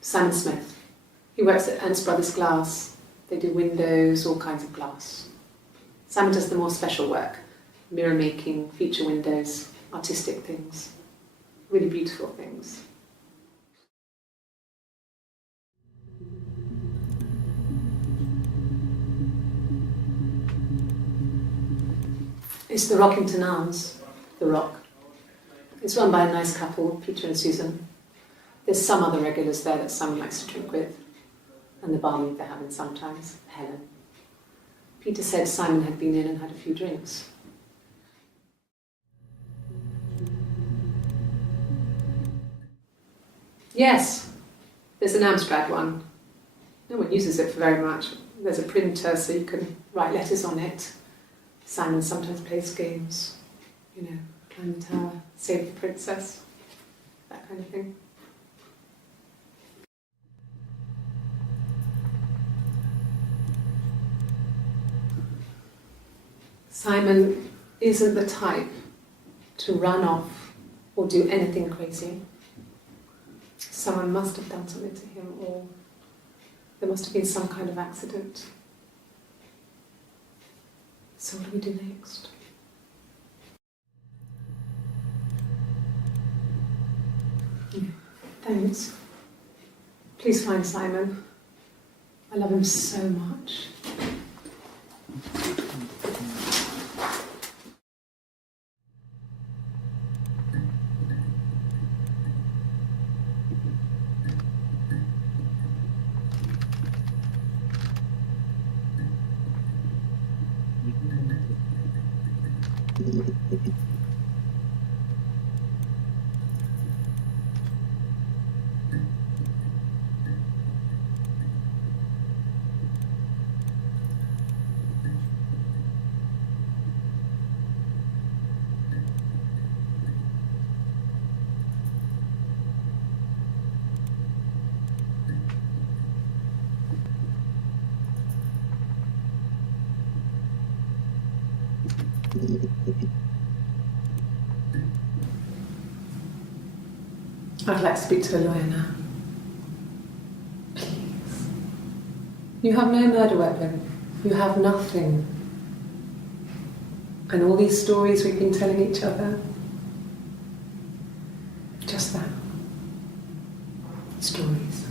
Simon Smith. He works at Ernst Brothers Glass. They do windows, all kinds of glass. Simon does the more special work, mirror making, feature windows, artistic things, really beautiful things. It's the Rockington Arms, The Rock. It's run by a nice couple, Peter and Susan. There's some other regulars there that Simon likes to drink with, and the barmaid they're having sometimes, Helen. Peter said Simon had been in and had a few drinks. Yes, there's an Amstrad one. No one uses it for very much. There's a printer so you can write letters on it. Simon sometimes plays games, climb the tower, save the princess, that kind of thing. Simon isn't the type to run off or do anything crazy. Someone must have done something to him, or there must have been some kind of accident. So what do we do next? Thanks. Please find Simon. I love him so much. I'd like to speak to a lawyer now. Please. You have no murder weapon. You have nothing. And all these stories we've been telling each other, just that. Stories.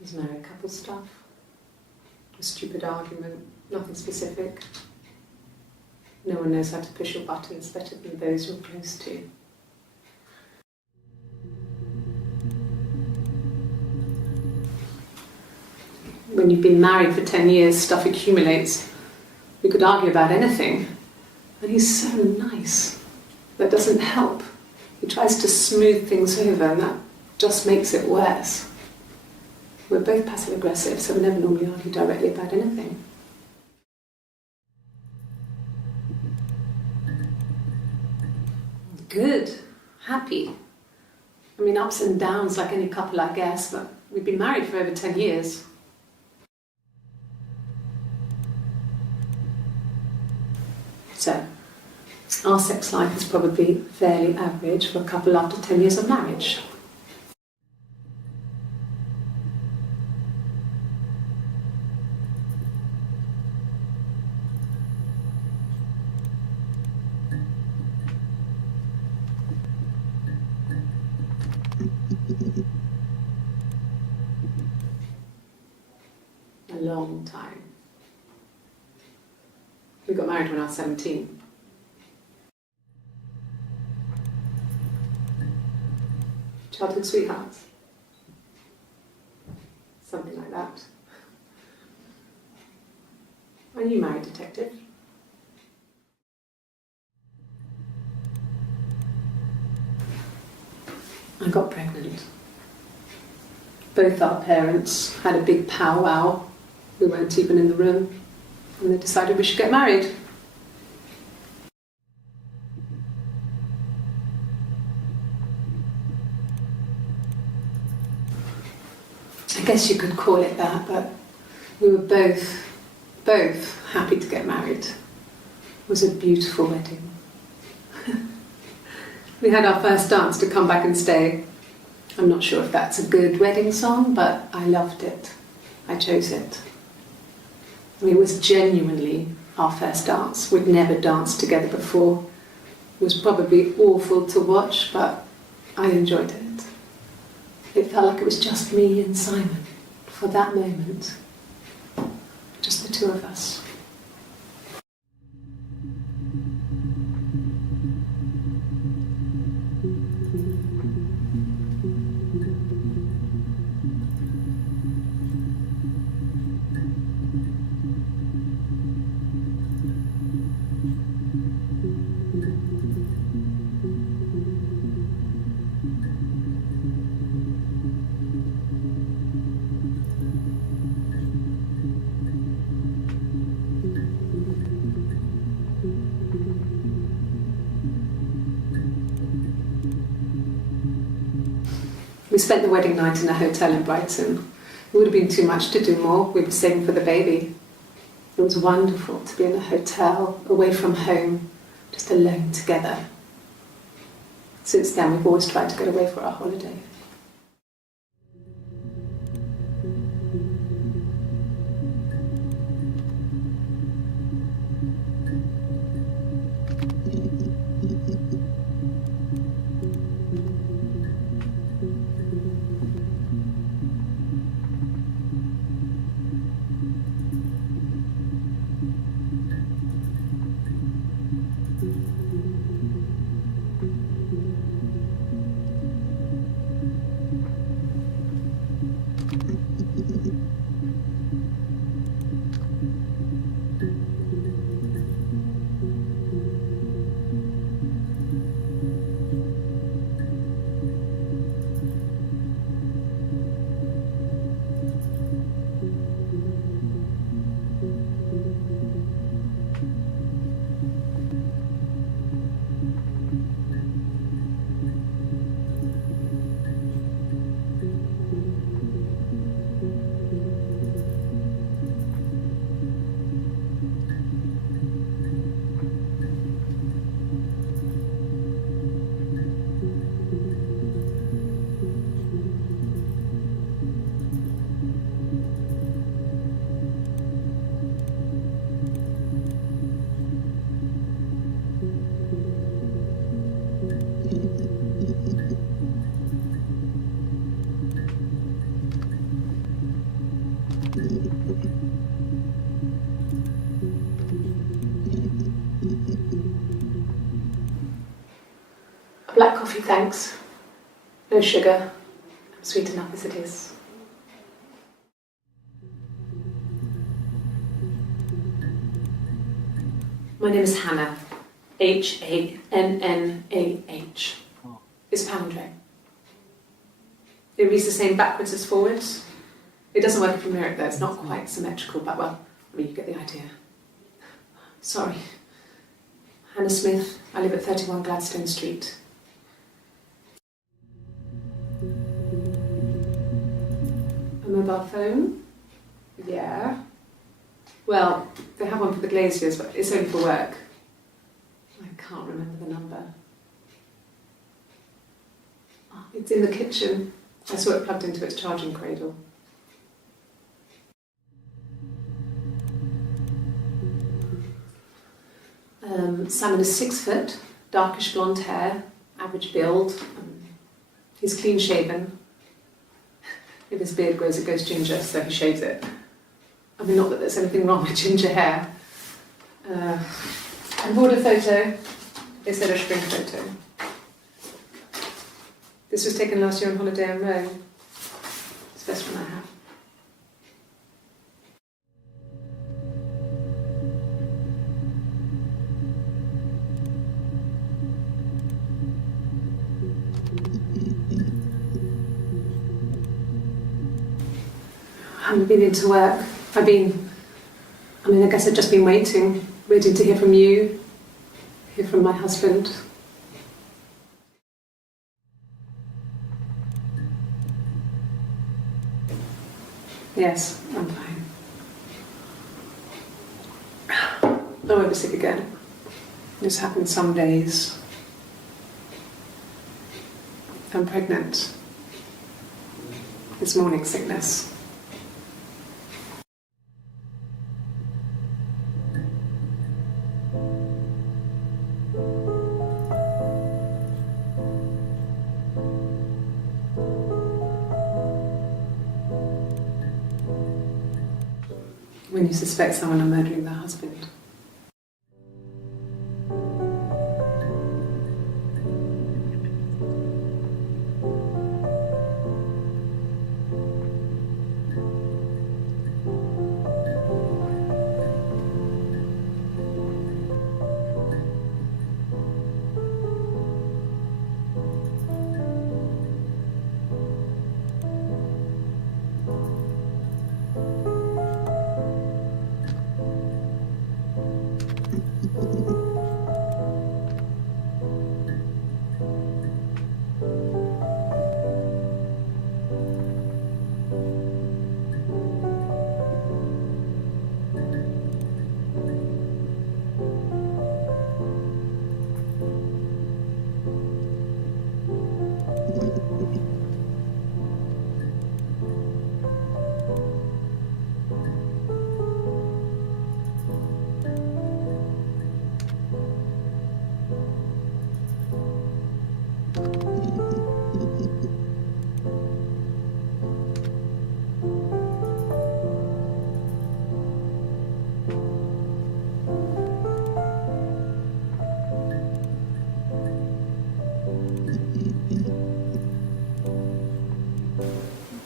These married couple stuff, a stupid argument, nothing specific. No one knows how to push your buttons better than those you're close to. When you've been married for 10 years, stuff accumulates. We could argue about anything, and he's so nice. That doesn't help. He tries to smooth things over, and that just makes it worse. We're both passive-aggressive, so we never normally argue directly about anything. Good. Happy. I mean, ups and downs like any couple, I guess, but we've been married for over 10 years. So, our sex life is probably fairly average for a couple after 10 years of marriage. A long time. We got married when I was 17. Childhood sweethearts. Something like that. Are you married, detective? I got pregnant. Both our parents had a big powwow. We weren't even in the room. And they decided we should get married. I guess you could call it that, but we were both happy to get married. It was a beautiful wedding. We had our first dance to Come Back and Stay. I'm not sure if that's a good wedding song, but I loved it. I chose it. I mean, it was genuinely our first dance. We'd never danced together before. It was probably awful to watch, but I enjoyed it. It felt like it was just me and Simon for that moment. Just the two of us. We spent the wedding night in a hotel in Brighton. It would have been too much to do more. We were saving for the baby. It was wonderful to be in a hotel, away from home, just alone together. Since then, we've always tried to get away for our holiday. Black coffee, thanks. No sugar. I'm sweet enough as it is. My name is Hannah. H-A-N-N-A-H. It's palindrome. It reads the same backwards as forwards. It doesn't work if you mirror it though. It's not quite symmetrical, but well, I mean, you get the idea. Sorry. Hannah Smith. I live at 31 Gladstone Street. A mobile phone? Yeah. Well, they have one for the glaziers, but it's only for work. I can't remember the number. Oh, it's in the kitchen. I saw it plugged into its charging cradle. Simon is 6 foot, darkish blonde hair, average build. He's clean shaven. If his beard grows, it goes ginger, so he shaves it. I mean, not that there's anything wrong with ginger hair. I bought a photo instead of spring photo. This was taken last year on holiday in Rome. It's the best one I have. I haven't been into work. I guess I've just been waiting to hear from you, hear from my husband. Yes, I'm fine. I won't be sick again. This happens some days. I'm pregnant. It's morning sickness. When you suspect someone of murdering their husband.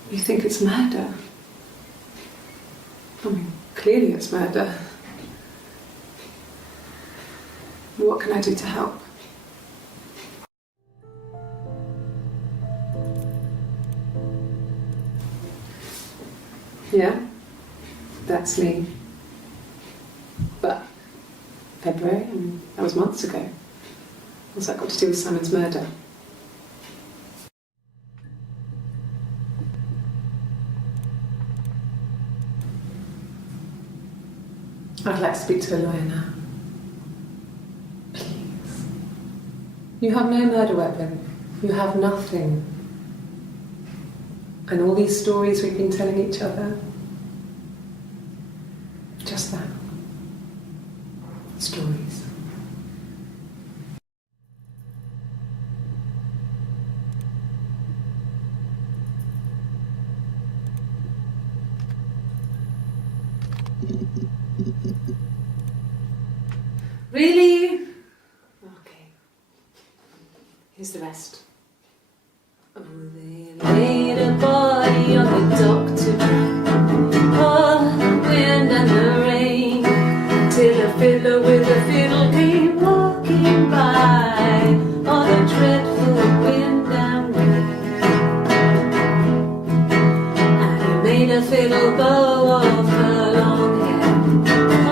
You think it's murder? Clearly it's murder. What can I do to help? Yeah, that's me. But February, that was months ago. What's that got to do with Simon's murder? I'd like to speak to a lawyer now. Please. You have no murder weapon. You have nothing. And all these stories we've been telling each other, just that. Stories. Really? Okay. Here's the rest. Oh, they laid a body on the dock tonight. Oh, the wind and the rain. Till a fiddler with a fiddle came walking by. Oh, the dreadful wind and rain. And he made a fiddle bow of her long hair.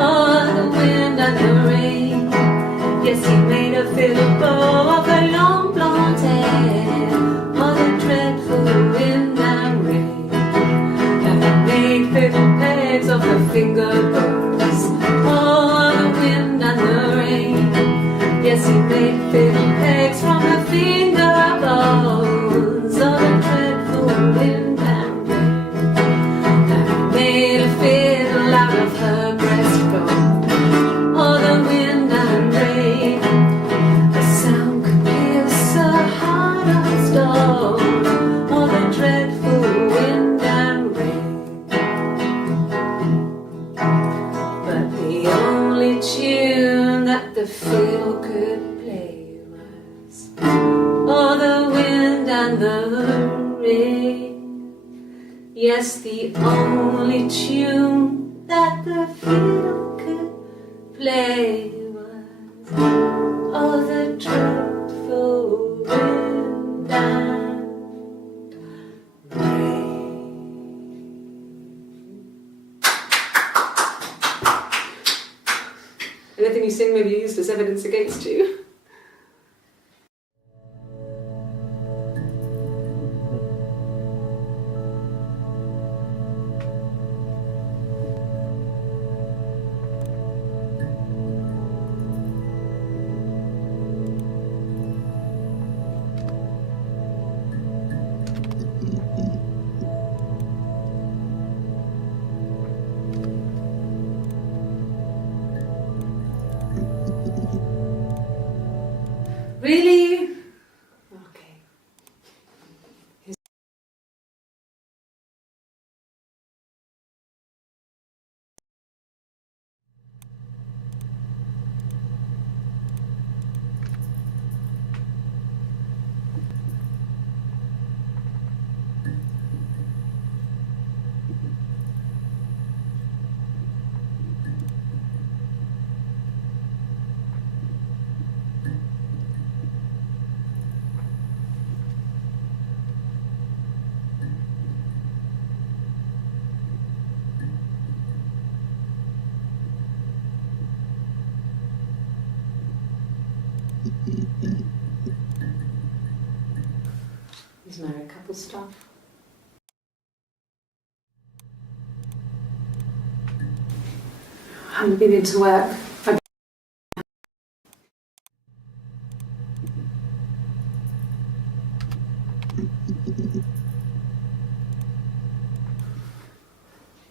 Oh, the wind and the rain. Yes, he made a fiddle bow of her long blonde hair. Oh, the dreadful wind and rain. And he made fiddle pegs of her finger bows. Oh, the wind and the rain. Yes, he made fiddle tune that the fiddle could play was all the wind and the rain. Yes, the only tune that the fiddle could play was all the dreadful wind and rain. Anything you sing may be used as evidence against you. Really? Okay. Is married couple stuff. I haven't been into work.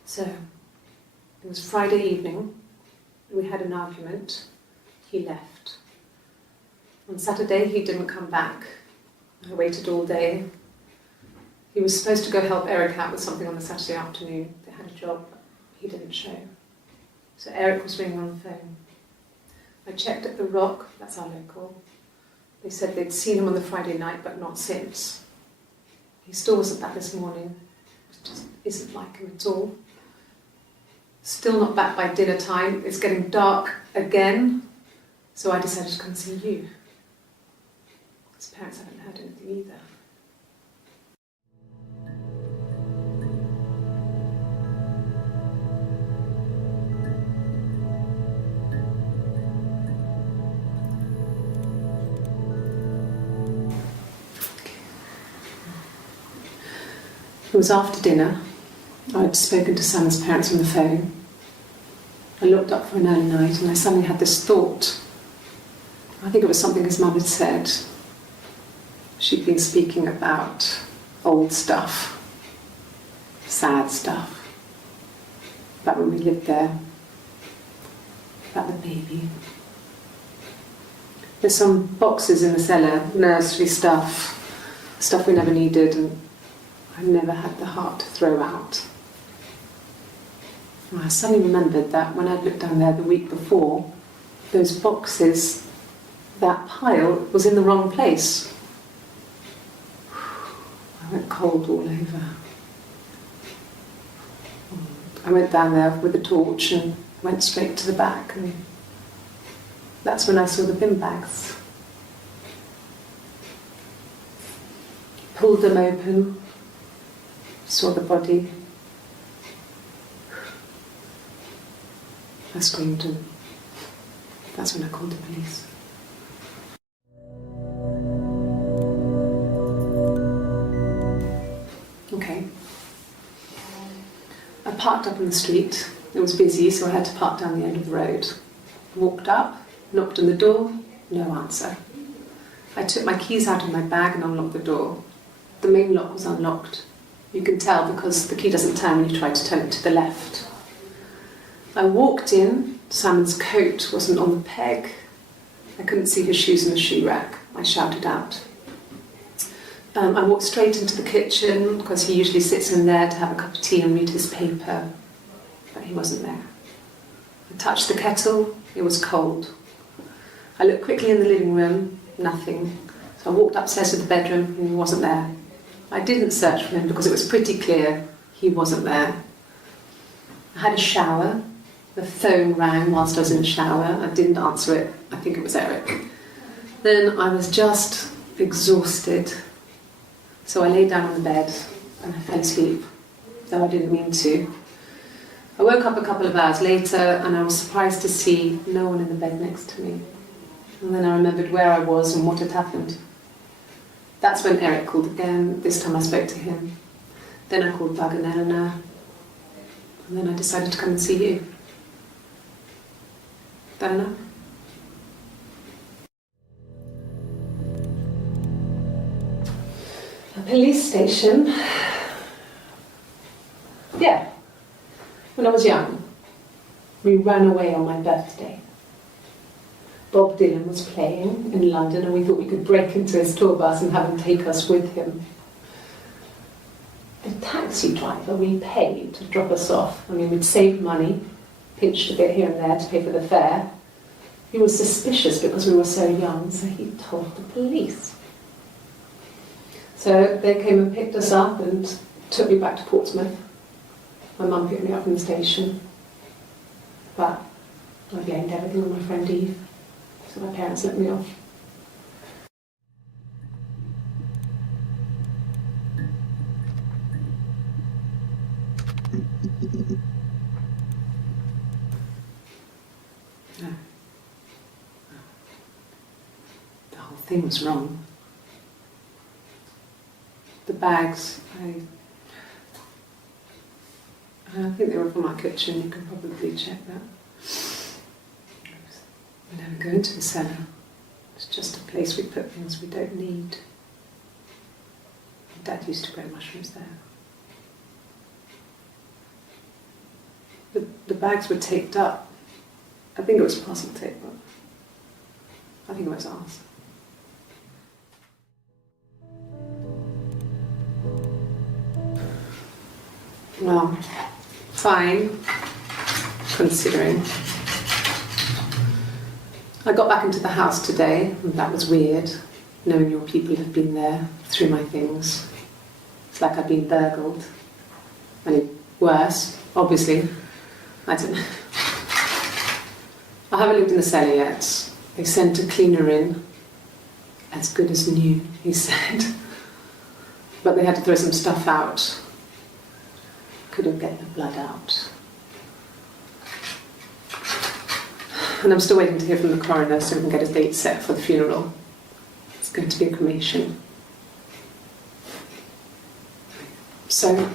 So, it was Friday evening. We had an argument. He left. On Saturday, he didn't come back. I waited all day. He was supposed to go help Eric out with something on the Saturday afternoon. They had a job, but he didn't show. So Eric was ringing on the phone. I checked at the Rock, that's our local. They said they'd seen him on the Friday night, but not since. He still wasn't back this morning. It just isn't like him at all. Still not back by dinner time. It's getting dark again. So I decided to come and see you. His parents haven't heard anything either. It was after dinner. I'd spoken to Sam's parents on the phone. I looked up for an early night and I suddenly had this thought. I think it was something his mum had said. She'd been speaking about old stuff, sad stuff, about when we lived there, about the baby. There's some boxes in the cellar, nursery stuff we never needed, and I never had the heart to throw out. And I suddenly remembered that when I'd looked down there the week before, those boxes, that pile was in the wrong place. I went cold all over. I went down there with a torch and went straight to the back, and that's when I saw the bin bags. Pulled them open, saw the body. I screamed, and that's when I called the police. Okay. I parked up on the street. It was busy, so I had to park down the end of the road. Walked up, knocked on the door, no answer. I took my keys out of my bag and unlocked the door. The main lock was unlocked. You can tell because the key doesn't turn when you try to turn it to the left. I walked in, Simon's coat wasn't on the peg. I couldn't see his shoes in the shoe rack. I shouted out. I walked straight into the kitchen because he usually sits in there to have a cup of tea and read his paper, but he wasn't there. I touched the kettle, It was cold. I looked quickly in the living room, nothing. So I walked upstairs to the bedroom and he wasn't there. I didn't search for him because it was pretty clear he wasn't there. I had a shower. The phone rang whilst I was in the shower. I didn't answer it. I think it was Eric. Then I was just exhausted. So I lay down on the bed and I fell asleep, though I didn't mean to. I woke up a couple of hours later and I was surprised to see no one in the bed next to me. And then I remembered where I was and what had happened. That's when Eric called again. This time I spoke to him. Then I called Doug and Eleanor. And then I decided to come and see you. Don't know. A police station. Yeah. When I was young, we ran away on my birthday. Bob Dylan was playing in London and we thought we could break into his tour bus and have him take us with him. The taxi driver we paid to drop us off, I mean, we'd saved money, pinched a bit here and there to pay for the fare. He was suspicious because we were so young, so he told the police. So they came and picked us up and took me back to Portsmouth. My mum picked me up from the station. But I blamed everything on my friend Eve, so my parents let me off. No. The whole thing was wrong. The bags, I think they were from our kitchen, you can probably check that. We never go into the cellar. It's just a place we put things we don't need. Dad used to grow mushrooms there. The bags were taped up. I think it was parcel tape, but I think it was ours. Well, fine, considering. I got back into the house today, and that was weird, knowing your people have been there through my things. It's like I've been burgled. I mean, worse, obviously. I don't know. I haven't lived in the cellar yet. They sent a cleaner in. As good as new, he said. But they had to throw some stuff out. Couldn't get the blood out. And I'm still waiting to hear from the coroner so we can get a date set for the funeral. It's going to be a cremation. So,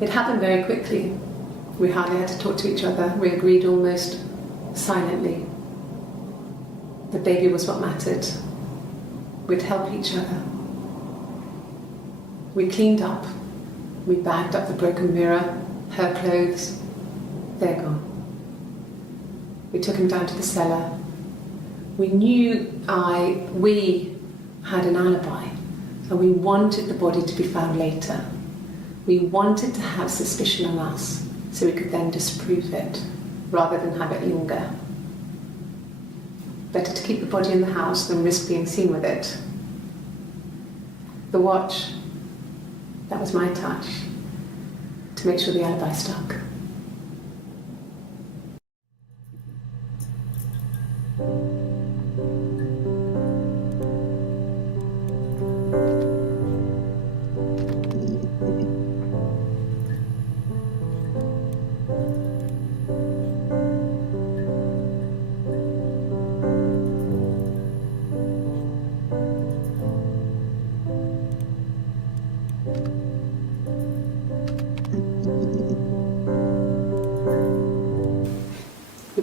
it happened very quickly. We hardly had to talk to each other. We agreed almost silently. The baby was what mattered. We'd help each other. We cleaned up. We bagged up the broken mirror, her clothes. They're gone. We took him down to the cellar. We knew we had an alibi, and we wanted the body to be found later. We wanted to have suspicion on us, so we could then disprove it, rather than have it linger. Better to keep the body in the house than risk being seen with it. The watch, that was my touch, to make sure the alibi stuck.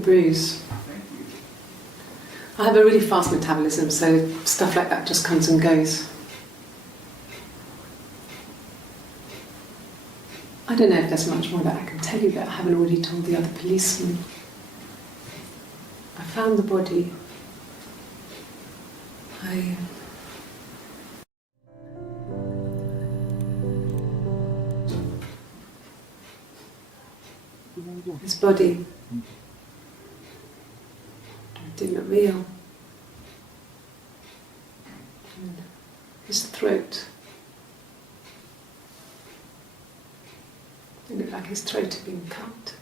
Bruise. I have a really fast metabolism, so stuff like that just comes and goes. I don't know if there's much more that I can tell you that I haven't already told the other policemen. I found the body. his body didn't look real. And his throat. It looked like his throat had been cut.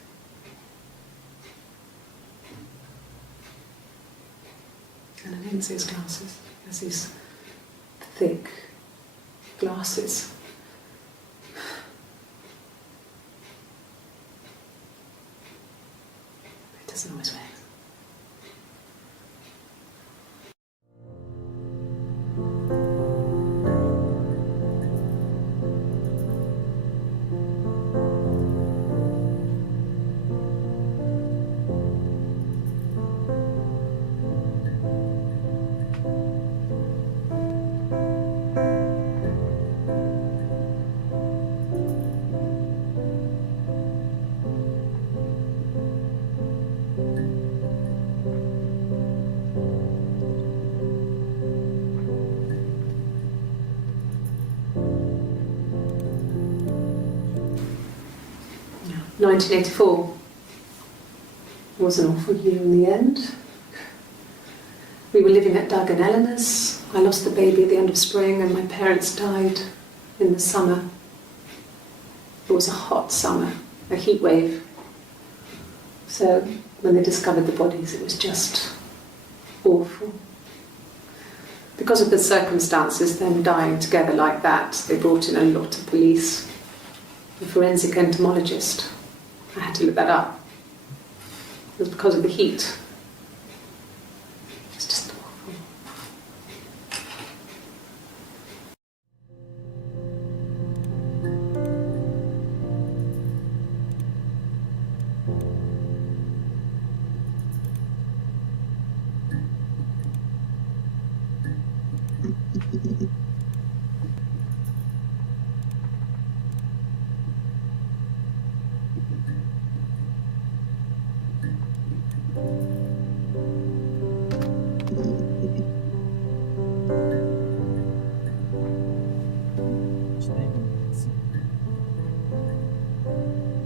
And underneath his glasses, he has these thick glasses. It doesn't always wear. Yeah. 1984 was an awful year in the end. We were living at Doug and Eleanor's. I lost the baby at the end of spring and my parents died in the summer. It was a hot summer, a heat wave. So when they discovered the bodies, it was just awful. Because of the circumstances, them dying together like that, they brought in a lot of police. The forensic entomologist. I had to look that up. It was because of the heat.